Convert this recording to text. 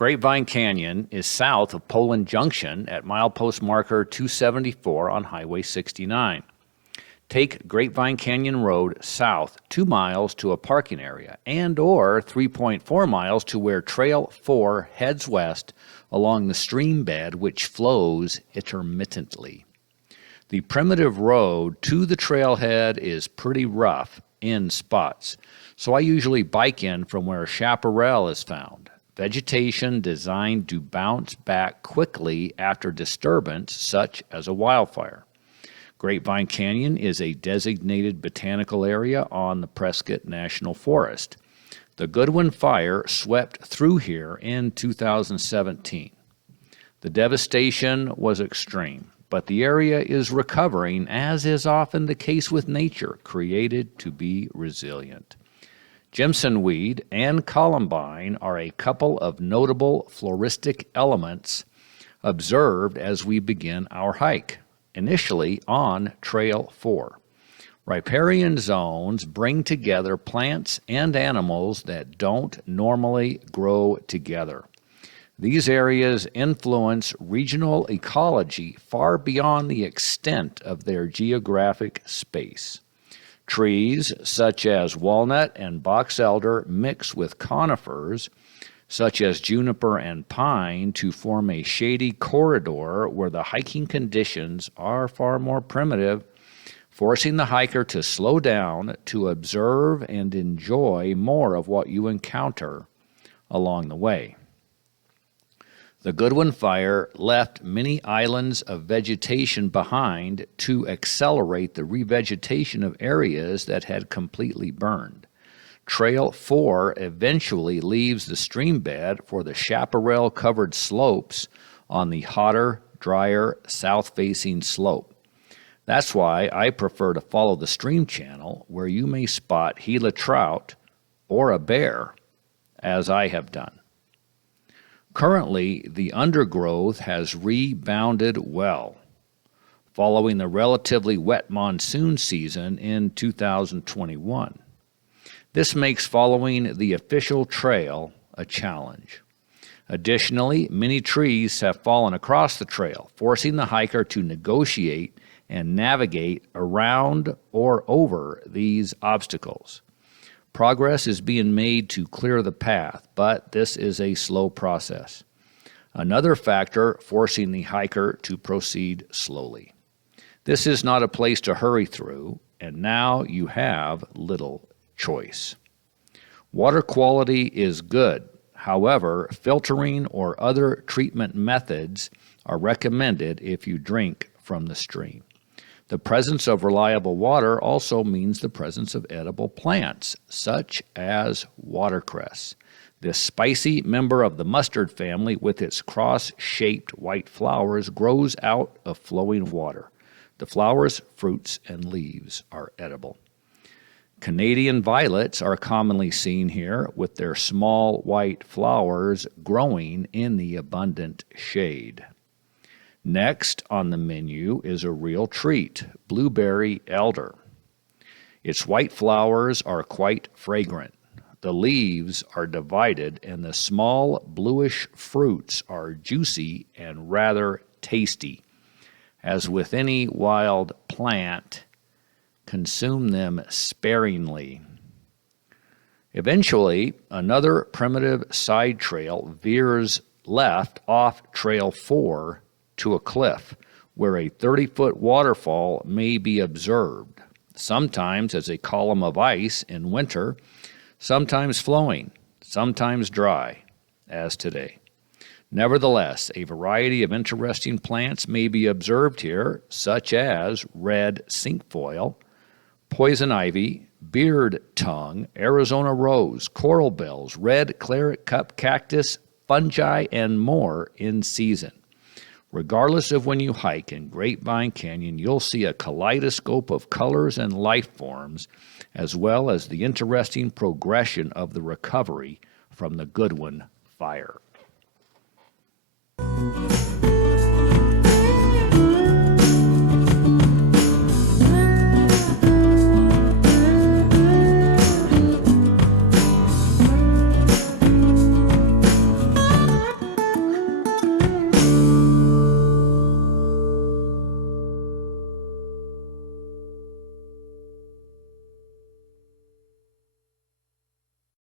Grapevine Canyon is south of Poland Junction at milepost marker 274 on Highway 69. Take Grapevine Canyon Road south 2 miles to a parking area and or 3.4 miles to where Trail 4 heads west along the stream bed which flows intermittently. The primitive road to the trailhead is pretty rough in spots, so I usually bike in from where chaparral is found. Vegetation designed to bounce back quickly after disturbance, such as a wildfire. Grapevine Canyon is a designated botanical area on the Prescott National Forest. The Goodwin Fire swept through here in 2017. The devastation was extreme, but the area is recovering, as is often the case with nature, created to be resilient. Jimson weed and columbine are a couple of notable floristic elements observed as we begin our hike, initially on Trail 4. Riparian zones bring together plants and animals that don't normally grow together. These areas influence regional ecology far beyond the extent of their geographic space. Trees such as walnut and box elder mix with conifers such as juniper and pine to form a shady corridor where the hiking conditions are far more primitive, forcing the hiker to slow down to observe and enjoy more of what you encounter along the way. The Goodwin Fire left many islands of vegetation behind to accelerate the revegetation of areas that had completely burned. Trail 4 eventually leaves the stream bed for the chaparral-covered slopes on the hotter, drier, south-facing slope. That's why I prefer to follow the stream channel where you may spot Gila trout or a bear, as I have done. Currently, the undergrowth has rebounded well, following the relatively wet monsoon season in 2021. This makes following the official trail a challenge. Additionally, many trees have fallen across the trail, forcing the hiker to negotiate and navigate around or over these obstacles. Progress is being made to clear the path, but this is a slow process. Another factor forcing the hiker to proceed slowly. This is not a place to hurry through, and now you have little choice. Water quality is good. However, filtering or other treatment methods are recommended if you drink from the stream. The presence of reliable water also means the presence of edible plants, such as watercress. This spicy member of the mustard family with its cross-shaped white flowers grows out of flowing water. The flowers, fruits, and leaves are edible. Canadian violets are commonly seen here with their small white flowers growing in the abundant shade. Next on the menu is a real treat, blueberry elder. Its white flowers are quite fragrant. The leaves are divided and the small bluish fruits are juicy and rather tasty. As with any wild plant, consume them sparingly. Eventually, another primitive side trail veers left off Trail 4 to a cliff where a 30-foot waterfall may be observed, sometimes as a column of ice in winter, sometimes flowing, sometimes dry, as today. Nevertheless, a variety of interesting plants may be observed here, such as red cinquefoil, poison ivy, beard tongue, Arizona rose, coral bells, red claret cup cactus, fungi, and more in season. Regardless of when you hike in Grapevine Canyon, you'll see a kaleidoscope of colors and life forms, as well as the interesting progression of the recovery from the Goodwin Fire.